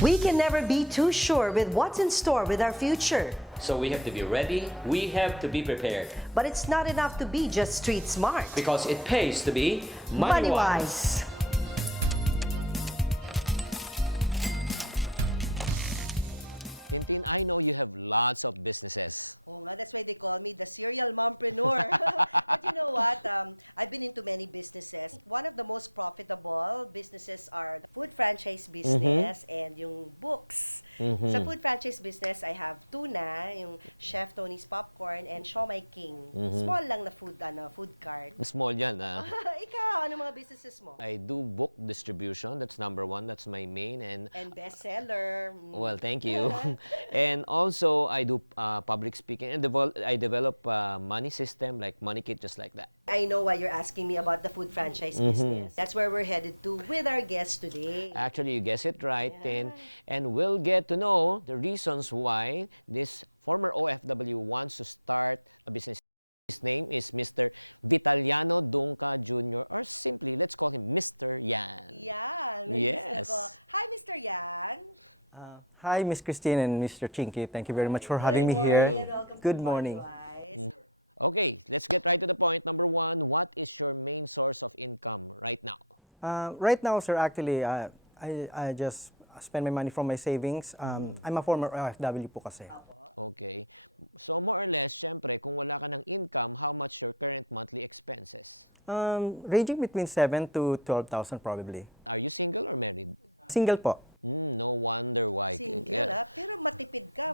We can never be too sure with what's in store with our future. So we have to be ready, we have to be prepared. But it's not enough to be just street smart. Because it pays to be MoneyWise. Tintin, I know you have lots of businesses. Oh nga, that's why they call me the serial mompreneur. But you know what? I've been into many businesses. One of the most profitable businesses are the food franchise business and yung books. Sa food franchise business, I have tuna, yung Chef Tony's Popcorn, and Siomai King. Small lang na food cart. Small yan, ah. Ikaw, ano mga businesses mo? I do book distribution. That's number one. That's my main. And bestseller. well, thank you. And also, I do public speaking. And I develop money system, like money kit, just like that. I know why you're asking me about the food franchise business. That's where we're headed to with our guest today. Actually, you guessed it right, Tin. And we'll get to know the reasons why this former OFW wants to start a business. His name is Mr. Vitaliano Dungca Jr. or simply, let's call him Mr. Yan. Yan. Yes. Hi, Mr. Yan. Hi, Miss Christine and Mr. Chinkee. Thank you very much for having me here. Welcome Good to morning. MoneyWise. Okay, let's get right to the point. Number one, what is your main source of income right now? Right now, sir, actually, I just spend my money from my savings. I'm a former OFW po kasi. Okay. So more or less, syempre, kung wala ka ng income, how much your current monthly expenses? Ranging between 7 to 12,000 probably. Are you single or married? Single po. No wonder why. Single, pero matipid ka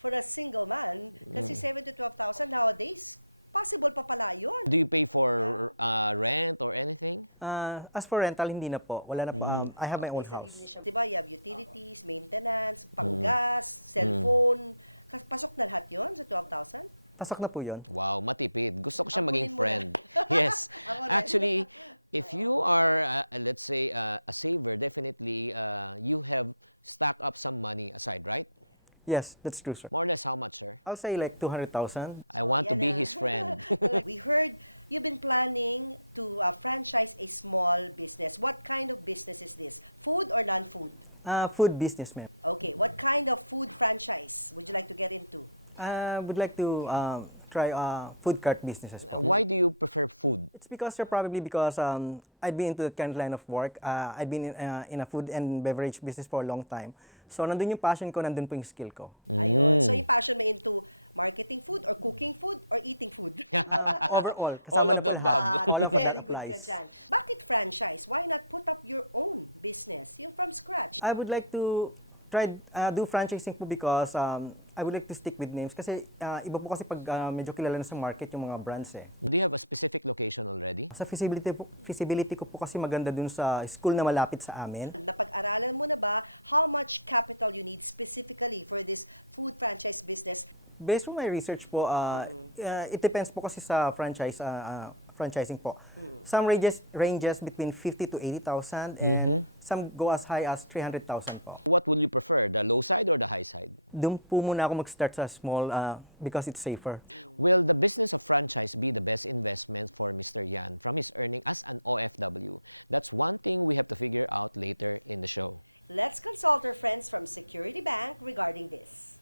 for a single man. Kasi 7 to 12,000 nowadays, possible pa pala yun. Do you pay for rent or anything? As for rental, hindi na po. Wala na po. I have my own house. Diba, you have utilities, maintenance, panggas, cellphone. Pasok na lahat yun sa 12,000? Pasok na po yun. Wow, matipid. Gusto ko siya maging Ampunin mo friend. Yes. Ako rin. Actually, if you are, let's say, a saver, definitely you have stacked up some money aside, right? Yes, that's true, sir. More or less how much, sir? I'll say like 200,000. I want to Yan be na. his friend. We heard you've been planning to franchise a small business. What kind of business is this? Food or non-food? Food business, ma'am. Okay, what kind of food franchise would you like to get into? I would like to try food cart businesses. Why do you prefer food? It's because, sir, probably because I've been into that kind of line of work. I've been in a food and beverage business for a long time. So, nandun yung passion ko, nandun po yung skill ko. Ayun. So, yung passion mo into marketing food or cooking food or eating food? Overall. All kasama of na the po lahat. above. All of that Very good ka applies. dyan. Bakit franchise? Why not put up your own business? Yung from scratch. I would like to try do franchising po because I would like to stick with names kasi iba po kasi pag medyo kilala na sa market yung mga brands eh. Do you have a specific location already? Sa feasibility ko po kasi maganda dun sa school na malapit sa amin. Napag-aralan mo na ba how much capital you need specifically for this food franchise business? Based on my research po, it depends po kasi sa franchising po. Some ranges between 50 to 80,000 and some go as high as 300,000 po. What will you prefer, the low side or the high side? Doon po muna ako mag-start sa small because it's safer. Will the business of franchise be the best investment for Mr. Yan from his earning as an OFW? That's one thing we have to figure out later in the show. Let's consult our friends from Security Bank regarding this.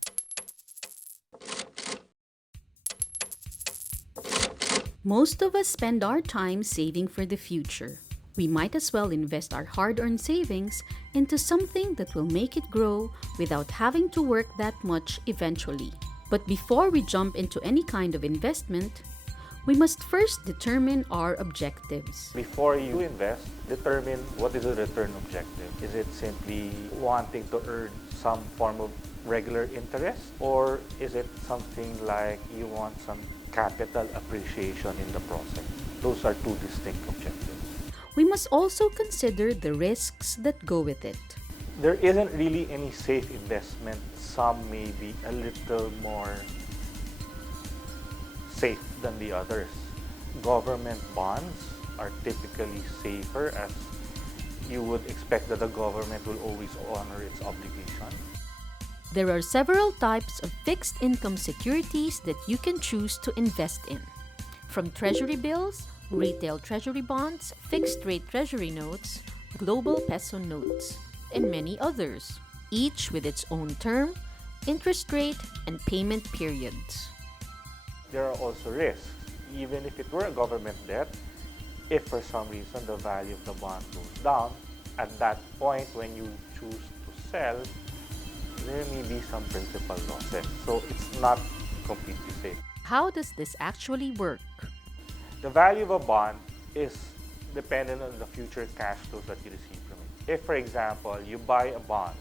Most of us spend our time saving for the future. We might as well invest our hard-earned savings into something that will make it grow without having to work that much eventually. But before we jump into any kind of investment, we must first determine our objectives. Before you invest, determine what is the return objective. Is it simply wanting to earn some form of regular interest, or is it something like you want some capital appreciation in the process? Those are two distinct objectives. We must also consider the risks that go with it. There isn't really any safe investment. Some may be a little more safe than the others. Government bonds are typically safer, as you would expect that the government will always honor its obligation. There are several types of fixed income securities that you can choose to invest in, from treasury bills, retail treasury bonds, fixed rate treasury notes, global peso notes, and many others. each with its own term, interest rate, and payment periods. There are also risks. Even if it were a government debt, if for some reason the value of the bond goes down, at that point when you choose to sell, there may be some principal losses. So it's not completely safe. How does this actually work? The value of a bond is dependent on the future cash flows that you receive from it. If, for example, you buy a bond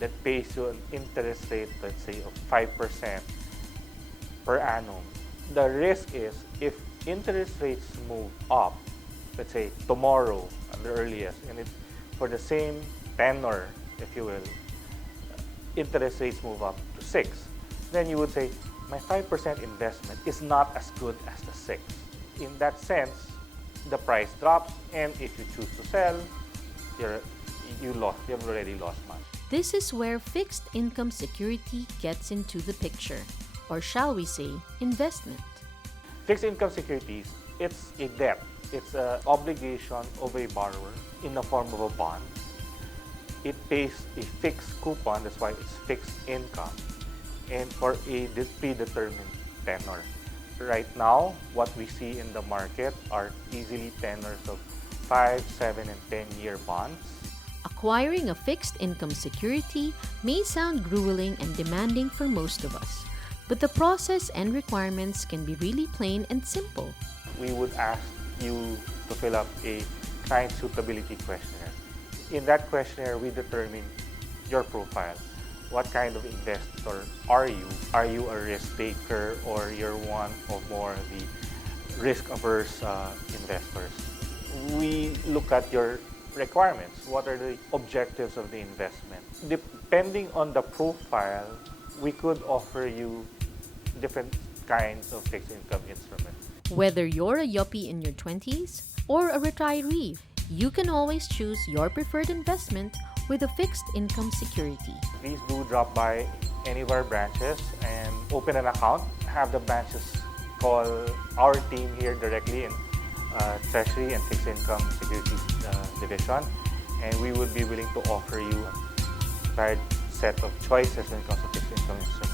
that pays you an interest rate, let's say, of 5% per annum, the risk is if interest rates move up, let's say tomorrow at the earliest, and it's for the same tenor, if you will, interest rates move up to 6, then you would say, my 5% investment is not as good as the 6. In that sense, the price drops, and if you choose to sell, you have already lost money. This is where fixed income security gets into the picture, or shall we say, investment. Fixed income securities, it's a debt. It's an obligation of a borrower in the form of a bond. It pays a fixed coupon, that's why it's fixed income, and for a predetermined tenor. Right now, what we see in the market are easily tenors of 5, 7, and 10-year bonds. Acquiring a fixed income security may sound grueling and demanding for most of us, but the process and requirements can be really plain and simple. We would ask you to fill up a client suitability questionnaire. In that questionnaire, we determine your profile. What kind of investor are you? Are you a risk taker, or you're one of more the risk-averse investors? We look at your requirements. What are the objectives of the investment? Depending on the profile, we could offer you different kinds of fixed income instruments. Whether you're a yuppie in your 20s or a retiree, you can always choose your preferred investment with a fixed income security. Please do drop by any of our branches and open an account. Have the branches call our team here directly in Treasury and Fixed Income Securities Division, and we would be willing to offer you a wide set of choices when it comes to fixed income instruments.